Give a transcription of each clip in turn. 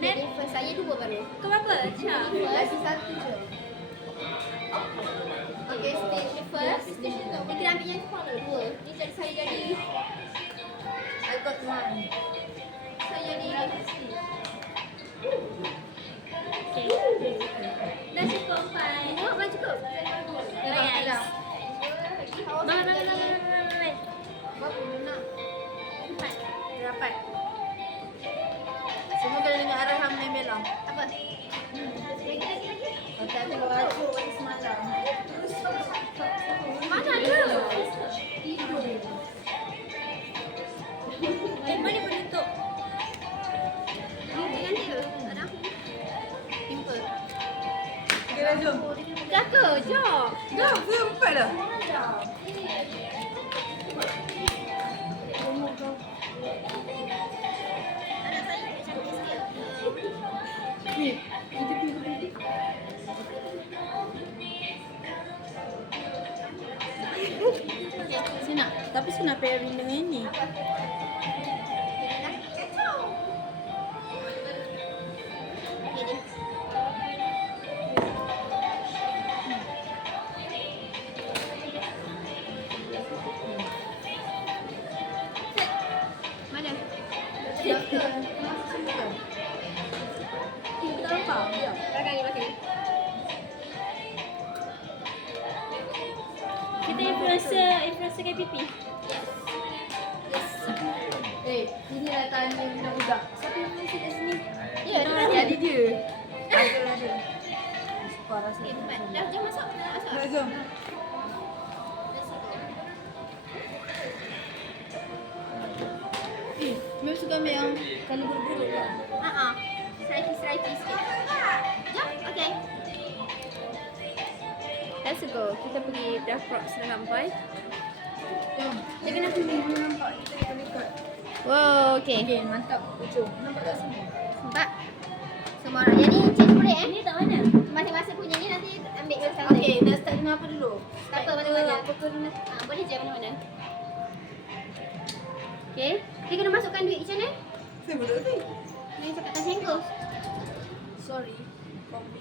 Jadi first saya 2 baru. Kau berapa? Syah? Lagi 1 je. Okay, stage first. Kita ambil yang kepala 2. Ni jadi saya jadi I got 1. Saya jadi Okay. Dah cukup 4. Tengok dah cukup. Guys. Mana? Berapa dia nak? 4. Dapat. Semua kena dengar arahan main Bella. Apa? Tak ada baju waktu semalam. Mana dia? Tidur. Mana penutup? Dengan dia. Ada aku. Simple. Okay dah jom. Dah ke? Jom. Dah, saya 4 dah. Ni, kita pergi. Saya nak, tapi saya nak pairing dengan ini. Mana? Kita nampak? Ya. Belakang ni. Kita influencer KPP. Inilah tanya budak-budak. Siapa yang masih kat sini? Ya, dia Jadi dia. Ada. Suka rasa. dah jom masuk. Masuk. Dah jom. Memang suka ambil yang kalau buruk-buruk tak? Striky sikit. Jom. Okay. Let's go. Kita pergi draft props dah sampai. Jom. Dia kena sini. Mana nampak kita yang dekat. Wow, okay. Okay, mantap. Jom. Nampak tak semua? Nampak? Semua orang. Yang ni change boleh Ini tak mana? Masing-masing punya ni nanti ambil ke sana. Okay, nak start dengan apa dulu? Tak apa, mana-mana. Apa ke dulu? Boleh je mana-mana. Okay. Dia kena masukkan duit macam mana? Saya bodoh ni. Ni cakap tak sengkau. Sorry. Kopi.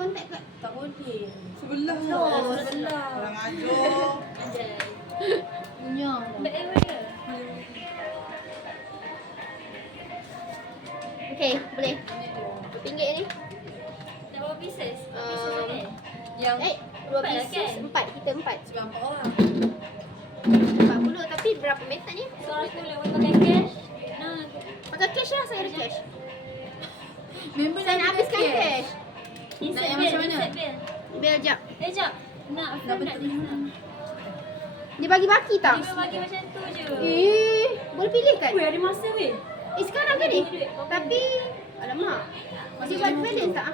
Kontak kat. Tak boleh. Sebelah. Oh, sebelah. Orang ajar. Punya. Baik mana? Okay, boleh. RM1 ni. Dah berapa pieces? Pieces ada? Yang 2 Empat lah pieces. kan? 4. Kita 4. sebab 4 orang. 40. Tapi berapa meter ni? So aku boleh pakai cash? Nah, Pakai cash lah. Saya ada cash. Member Saya nak habiskan cash. Nak yang macam mana? Insert bill. Biar jap. Jap. Nak Nak nak betul. Dia bagi-baki tak? Dia bagi macam tu je. Boleh pilih kan? Weh, ada masa weh. Sekarang ke ni? Tapi, alamak. Masih buat balance tak?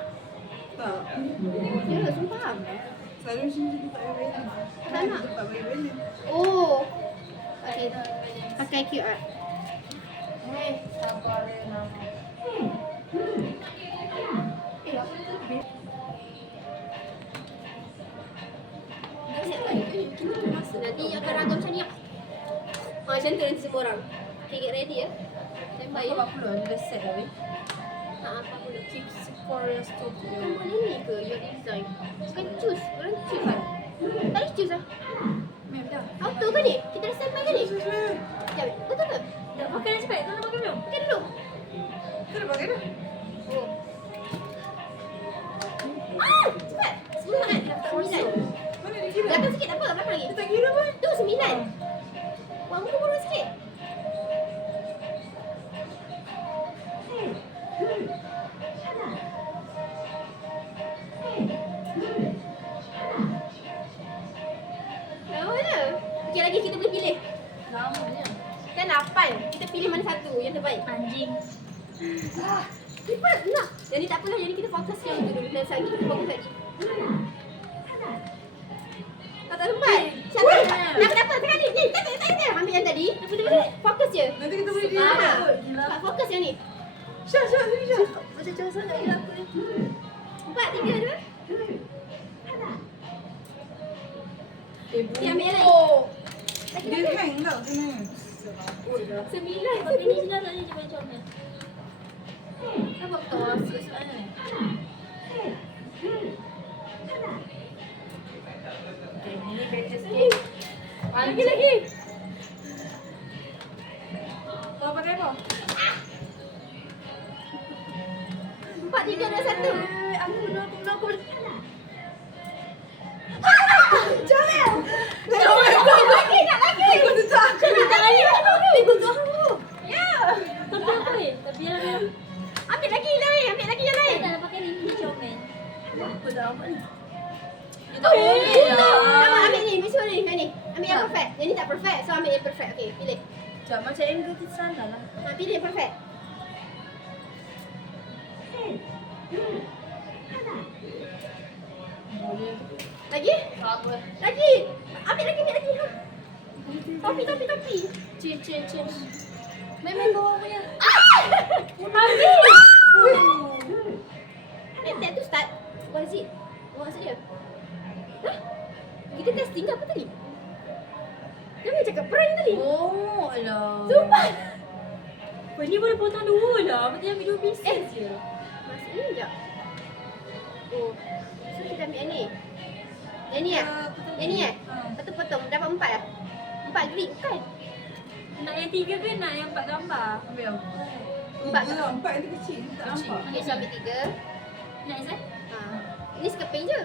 Tak. Ya, sumpah. Selalu sini tak payah balance. Tak nak? Tak payah balance. Oh. Okay. Pakai QR. Sabar dia nama. Nanti akan ragam macam ni. Macam tu nanti semua orang. Okay, get ready ya. Standby ya. 40 dia dah set dah weh. Apa boleh? Keep Korea store. Bukan boleh ni ke your design? Bukan choose. Orang choose kan? Tak boleh choose lah. Mem dah. Auto ke ni? Kita dah standby ke ni? Sekejap. Betul ke? Dah pakai dah cepat. Kau dah pakai belum? Pakai dulu. Kita dah pakai dah. Oh. Cepat. 10 kan? 9. Mana dia kira? Belakang sikit tak apa. Belakang lagi. Dia tak kira pun. Tu 9. Wah, muka bodoh sikit. Mana? Okey, lagi kita boleh pilih. Namanya. Kan 8. Kita pilih mana satu yang terbaik. Anjing. Cepat nak. Yang ni tak apalah. Yang ni kita fokus yang tu dulu. Dan lagi kita fokus lagi. Tak sempat. Siapa? Nak kenapa? Tengah ni. Ni, tak. Ambil yang tadi. Fokus je. Nanti kita boleh dia. Gila. Fokus yang ni. Syah, sini Syah. Macam jauh sangat gila aku ni. 4, 3, 2. Dia ambil yang lain. Oh. Lagi Dia berapa? hang tau sini. 9. Tapi ni jelas tak ni je macam mana? Apa? faktor rasa soalan ni. Okay, ini better sikit. Lagi. Kau pakai apa? 4, 3, 2, 1. Aku benar. Lagi, nak lagi. Aku tutup aku. Aku tutup aku. Ya. Tapi apa Tapi yang lain. Ambil lagi yang lain. Tak nak pakai ni comel. Apa dah apa ni? Dia Tak tak boleh lah. ambil ni. Mesti ni. Ambil yang perfect. Yang ni tak perfect. So ambil yang perfect. Okay, pilih. Sekejap, macam angle kita salah lah. Pilih yang perfect. Boleh. Lagi? Apa? Lagi. Ambil lagi. Topi. Change. Memang bawah punya. Ambil. That tu start. What is it? What is dia? Hah? Kita testing ke apa tadi? Jangan cakap prank tadi. Oh, alah. Sumpah. Apa ni boleh potong dua lah. Berarti ambil 2 pieces je. Masih ni sekejap. Oh. So kita ambil yang ni. Yang ni lah. Yang ni Lepas tu potong. Dapat 4 lah. 4 grid kan? Nak yang 3 ke nak yang 4 gambar? Ambil apa? 4 Tiga, empat itu kecil, tak nampak. Okay, so ambil 3. Nak Izzat? Ini sekeping je.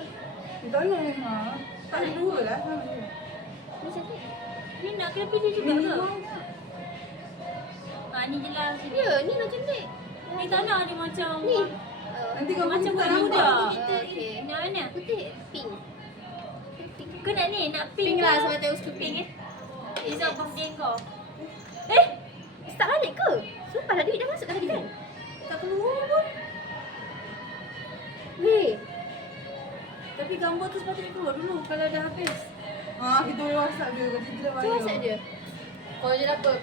Tak nak ha. Tak ada dua lah. Sama je. Ni cantik. Ni nak kena pilih juga ke? Minimum. Ni jelas. Ya, ni macam cantik. Ni tak nak dia macam Ni. Nanti kau Macam buka budak budak. muda. Okay. Nak mana? Putih. Pink. Kau nak ni? Nak pink Pink ke? lah sama tahu suka Pink pink. Izzat birthday kau. Start balik ke? Sumpah lah duit dah masuk kat tadi kan? Tak keluar pun. Weh. Tapi gambar tu sepatutnya keluar dulu kalau dah habis. Ha, kita boleh WhatsApp dia. Kalau kita dah Cuba bayar. WhatsApp dia. Kau je lah kau.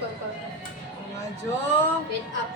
Ajar. Fan up.